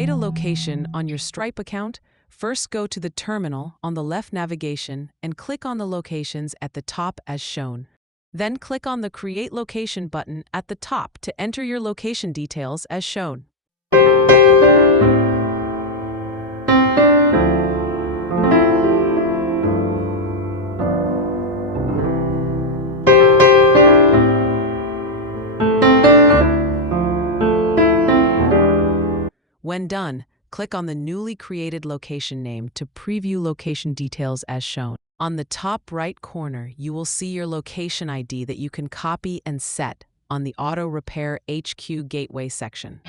create a location on your Stripe account, first go to the terminal on the left navigation and click on the locations at the top as shown. Then click on the Create Location button at the top to enter your location details as shown. When done, click on the newly created location name to preview location details as shown. On the top right corner, you will see your location ID that you can copy and set on the Auto Repair HQ Gateway section.